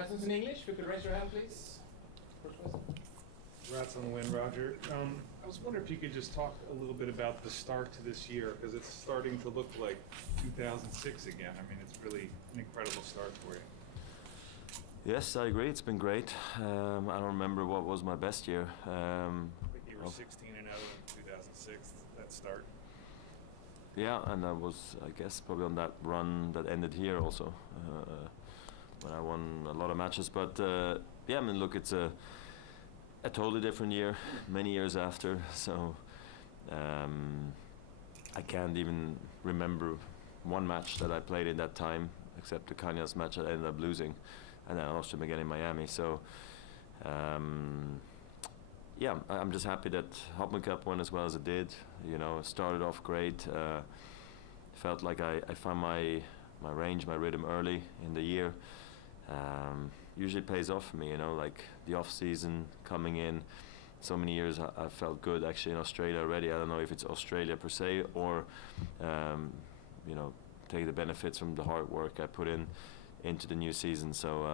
Questions in English? If you could raise your hand, please. First question. Congrats on the win, Roger. I was wondering if you could just talk a little bit about the start to this year, because it's starting to look like 2006 again. I mean, it's really an incredible start for you. Yes, I agree. It's been great. I don't remember what was my best year. I think you were 16-0 in 2006, that start. Yeah, and I was, I guess, probably on that run that ended here also, when I won a lot of matches. But yeah, I mean, look, it's a totally different year, many years after. So I can't even remember one match that I played in that time, except the Kanyas match that I ended up losing, and then I lost him again in Miami. So yeah, I'm just happy that Hopman Cup went as well as it did. You know, it started off great. Felt like I found my range, my rhythm early in the year. Usually pays off for me, you know, like the off season coming in. So many years I felt good actually in Australia already. I don't know if it's Australia per se or, you know, take the benefits from the hard work I put into the new season. So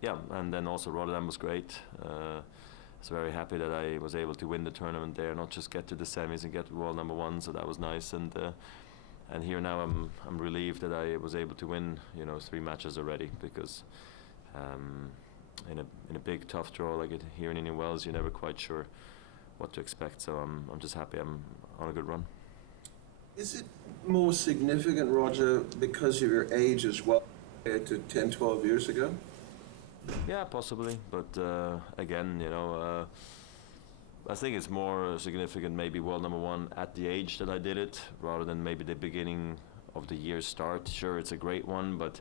yeah, and then also Rotterdam was great. I was very happy that I was able to win the tournament there, not just get to the semis and get to world #1. So that was nice. And here now I'm relieved that I was able to win, you know, 3 matches already, because in a big tough draw like it here in Indian Wells, you're never quite sure what to expect. So I'm just happy I'm on a good run. Is it more significant, Roger, because of your age as well, compared to 10, 12 years ago? Yeah, possibly, but again, you know, I think it's more significant maybe world #1 at the age that I did it, rather than maybe the beginning of the year start. Sure, it's a great one, but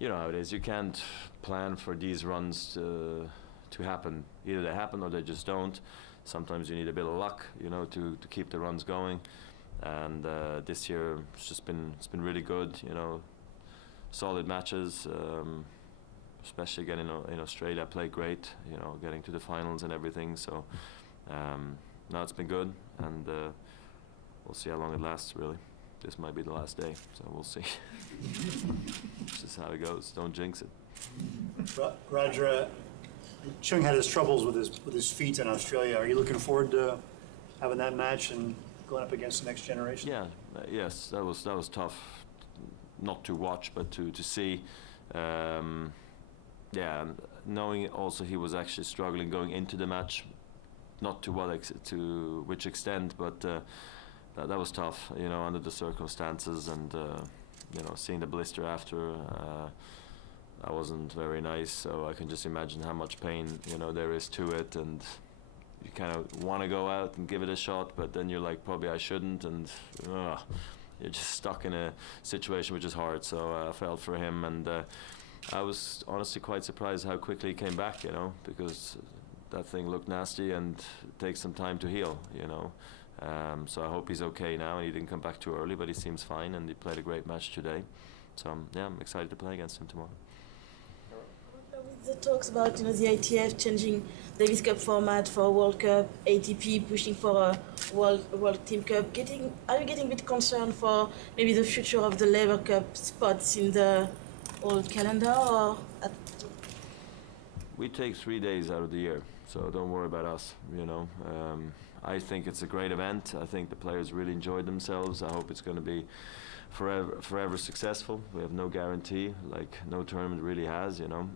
you know how it is. You can't plan for these runs to happen. Either they happen or they just don't. Sometimes you need a bit of luck, you know, to keep the runs going. And this year it's been really good, you know, solid matches. Especially again in Australia, I played great, you know, getting to the finals and everything. So now it's been good, and we'll see how long it lasts, really. This might be the last day, so we'll see. It's just how it goes. Don't jinx it. Roger, Chung had his troubles with his feet in Australia. Are you looking forward to having that match and going up against the next generation? Yeah, yes, that was tough, not to watch, but to see. Yeah, and knowing also he was actually struggling going into the match, not to which extent, but that was tough, you know, under the circumstances, and you know, seeing the blister after, that wasn't very nice. So I can just imagine how much pain, you know, there is to it, and you kind of want to go out and give it a shot, but then you're like, probably I shouldn't, and you're just stuck in a situation which is hard. So I felt for him, and I was honestly quite surprised how quickly he came back, you know, because that thing looked nasty and it takes some time to heal, you know. So I hope he's okay now. He didn't come back too early, but he seems fine, and he played a great match today. So yeah, I'm excited to play against him tomorrow. With the talks about, you know, the ITF changing Davis Cup format for World Cup, ATP pushing for a World Team Cup, are you getting a bit concerned for maybe the future of the Laver Cup spots in the old calendar? Or we take 3 days out of the year, so don't worry about us, you know. I think it's a great event. I think the players really enjoyed themselves. I hope it's going to be forever successful. We have no guarantee, like no tournament really has, you know,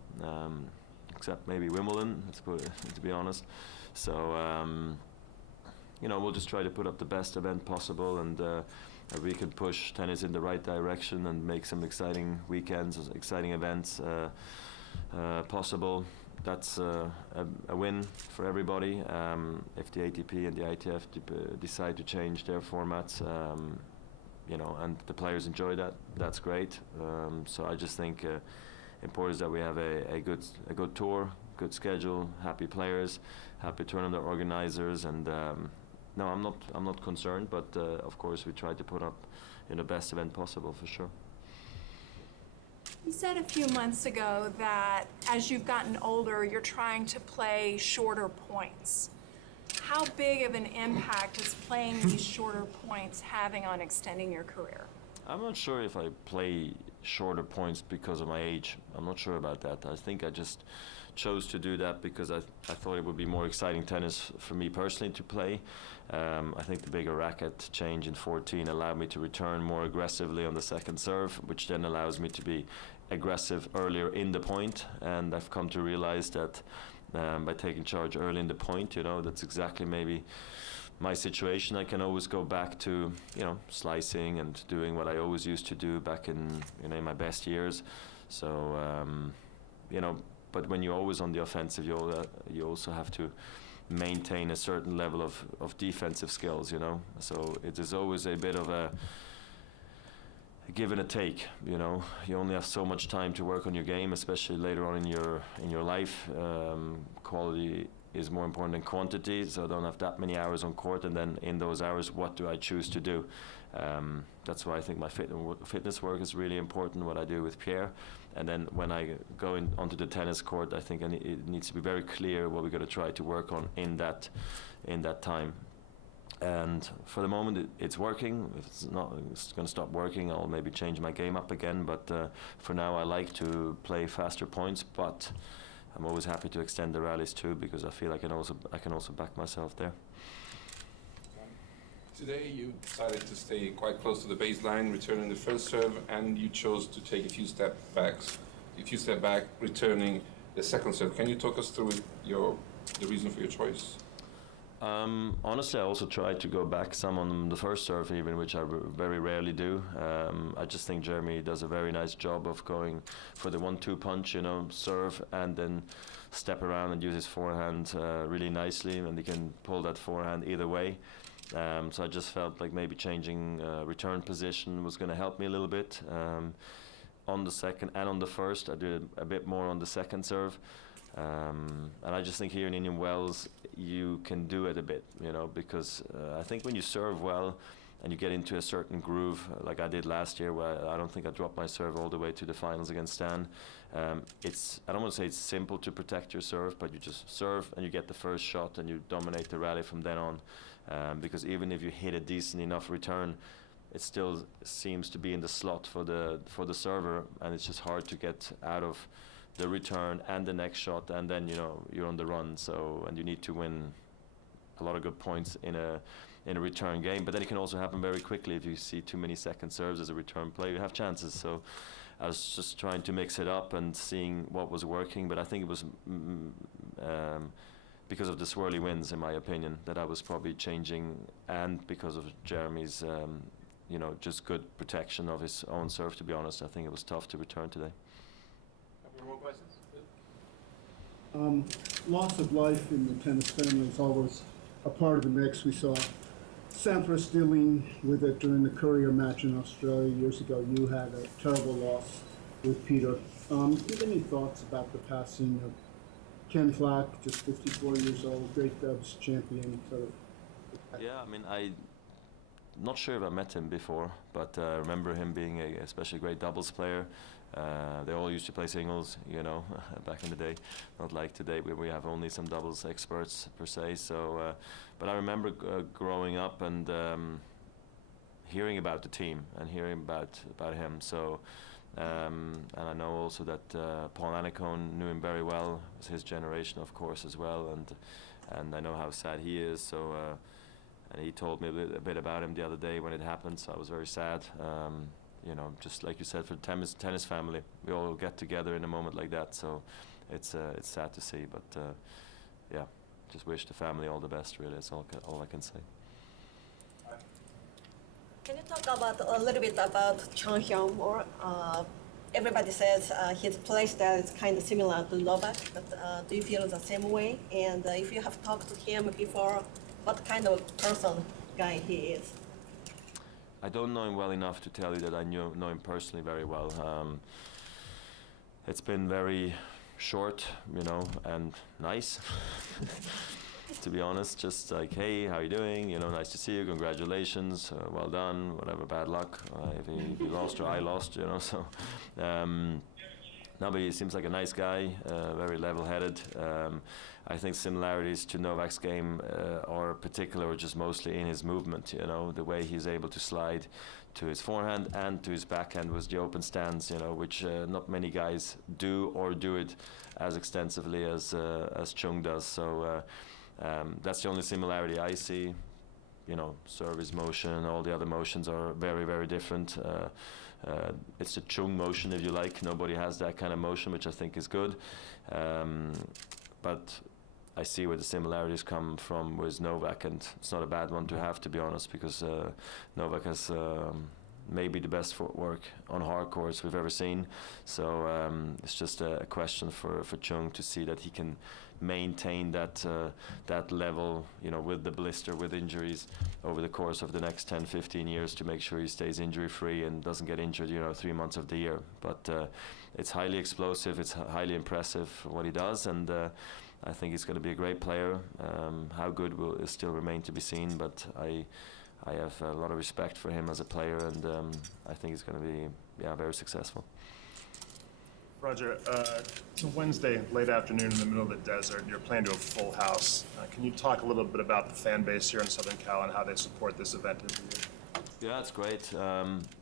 except maybe Wimbledon, to be honest. So you know, we'll just try to put up the best event possible, and if we can push tennis in the right direction and make some exciting weekends, exciting events possible, that's a win for everybody. If the ATP and the ITF decide to change their formats, you know, and the players enjoy that, that's great. So I just think important is that we have a good tour, good schedule, happy players, happy tournament organizers, and no, I'm not concerned, but of course we try to put up in the best event possible for sure. You said a few months ago that as you've gotten older, you're trying to play shorter points. How big of an impact is playing these shorter points having on extending your career? I'm not sure if I play shorter points because of my age. I'm not sure about that. I think I just chose to do that because I thought it would be more exciting tennis for me personally to play. I think the bigger racket change in 14 allowed me to return more aggressively on the second serve, which then allows me to be aggressive earlier in the point. And I've come to realize that by taking charge early in the point, you know, that's exactly maybe my situation. I can always go back to, you know, slicing and doing what I always used to do back in, you know, in my best years. So, you know, but when you're always on the offensive, you also have to maintain a certain level of defensive skills, you know. So it is always a bit of a give and a take, you know. You only have so much time to work on your game, especially later on in your life. Quality is more important than quantity, so I don't have that many hours on court, and then in those hours, what do I choose to do? That's why I think my fitness work is really important, what I do with Pierre. And then when I go onto the tennis court, I think it needs to be very clear what we're going to try to work on in that time. And for the moment, it's working. If it's going to stop working, I'll maybe change my game up again. But for now, I like to play faster points, but I'm always happy to extend the rallies too, because I feel I can also back myself there. Today you decided to stay quite close to the baseline, returning the first serve, and you chose to take a few step back, returning the second serve. Can you talk us through the reason for your choice? Honestly, I also tried to go back some on the first serve even, which I very rarely do. I just think Jeremy does a very nice job of going for the 1-2 punch, you know, serve and then step around and use his forehand really nicely, and he can pull that forehand either way. So I just felt like maybe changing return position was going to help me a little bit. On the second and on the first, I did a bit more on the second serve. And I just think here in Indian Wells, you can do it a bit, you know, because I think when you serve well and you get into a certain groove, like I did last year, where I don't think I dropped my serve all the way to the finals against Stan. I don't want to say it's simple to protect your serve, but you just serve and you get the first shot and you dominate the rally from then on. Because even if you hit a decent enough return, it still seems to be in the slot for the server, and it's just hard to get out of the return and the next shot, and then, you know, you're on the run. So, and you need to win a lot of good points in a return game. But then it can also happen very quickly if you see too many second serves as a return player. You have chances. So I was just trying to mix it up and seeing what was working. But I think it was because of the swirly winds, in my opinion, that I was probably changing, and because of Jeremy's, you know, just good protection of his own serve. To be honest, I think it was tough to return today. More questions? Loss of life in the tennis family is always a part of the mix. We saw Sampras dealing with it during the Courier match in Australia years ago. You had a terrible loss with Peter. Do you have any thoughts about the passing of Ken Flack, just 54 years old, great Dubs champion? Yeah, I mean, I'm not sure if I met him before, but I remember him being a especially great doubles player. They all used to play singles, you know, back in the day. Not like today, where we have only some doubles experts per se. So, but I remember growing up and hearing about the team and hearing about him. So, and I know also that Paul Annacone knew him very well. It was his generation, of course, as well. And I know how sad he is. So, and he told me a bit about him the other day when it happened. So I was very sad. You know, just like you said, for the tennis family, we all get together in a moment like that. So it's sad to see, but yeah, just wish the family all the best. Really, that's all I can say. Can you talk about a little bit about Chang Hyun more? Everybody says his play style is kind of similar to Novak, but do you feel the same way? And if you have talked to him before, what kind of guy he is? I don't know him well enough to tell you that I know him personally very well. It's been very short, you know, and nice, to be honest. Just like, hey, how you doing? You know, nice to see you. Congratulations, well done. Whatever, bad luck. If you lost or I lost, you know. So, No, but he seems like a nice guy, very level-headed. I think similarities to Novak's game are particular, or just mostly in his movement. You know, the way he's able to slide to his forehand and to his backhand with the open stance. You know, which not many guys do, or do it as extensively as Chung does. So that's the only similarity I see. You know, service motion, all the other motions are very, very different. It's a Chung motion, if you like. Nobody has that kind of motion, which I think is good. But I see where the similarities come from with Novak, and it's not a bad one to have, to be honest, because Novak has maybe the best footwork on hard courts we've ever seen. So it's just a question for Chung to see that he can maintain that level, you know, with the blister, with injuries over the course of the next 10-15 years, to make sure he stays injury free and doesn't get injured, you know, 3 months of the year. But it's highly explosive, it's highly impressive what he does, and I think he's going to be a great player. How good will still remain to be seen, but I have a lot of respect for him as a player, and I think he's going to be very successful. Roger, it's a Wednesday, late afternoon in the middle of the desert. You're playing to a full house. Can you talk a little bit about the fan base here in Southern Cal and how they support this event every year? Yeah, it's great.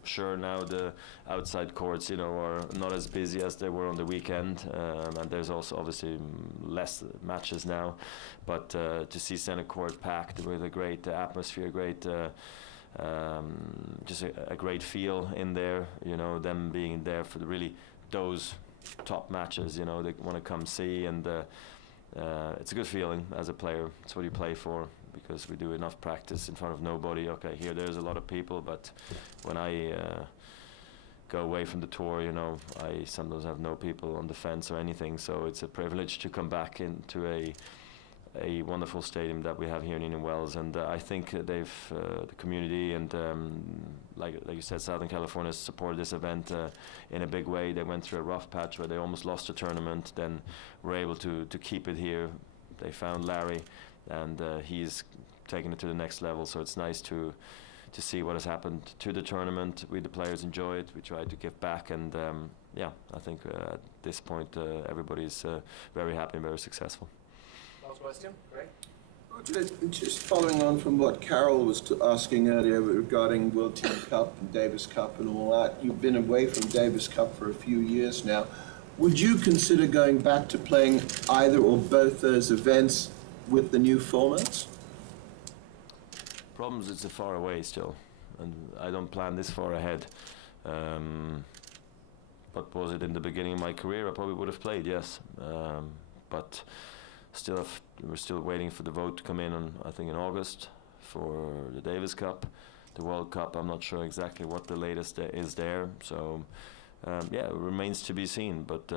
Sure, now the outside courts, you know, are not as busy as they were on the weekend, and there's also obviously less matches now. But to see center court packed with a great atmosphere, great. Just a great feel in there, you know, them being there for those top matches, you know, they want to come see, and it's a good feeling as a player. It's what you play for, because we do enough practice in front of nobody. Okay, here there's a lot of people, but when I go away from the tour, you know, I sometimes have no people on the fence or anything, so it's a privilege to come back into a wonderful stadium that we have here in Indian Wells, and I think the community and like you said, Southern California supported this event in a big way. They went through a rough patch where they almost lost the tournament, then were able to keep it here. They found Larry, and he's taken it to the next level, so it's nice to see what has happened to the tournament. We, the players, enjoy it. We try to give back, and yeah, I think at this point everybody's very happy and very successful. Last question, Greg? Roger, just following on from what Carol was asking earlier regarding World Team Cup and Davis Cup and all that, you've been away from Davis Cup for a few years now. Would you consider going back to playing either or both those events with the new formats? Problems, it's a far away still, and I don't plan this far ahead. But was it in the beginning of my career? I probably would have played, yes. But we're still waiting for the vote to come in on, I think, in August for the Davis Cup. The World Cup, I'm not sure exactly what the latest is there. So, yeah, it remains to be seen. But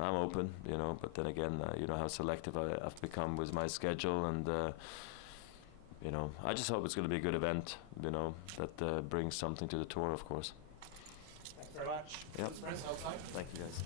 I'm open, you know. But then again, you know how selective I've become with my schedule, and you know, I just hope it's going to be a good event, you know, that brings something to the tour, of course. Thanks very much. Yep. Friends outside. Thank you, guys.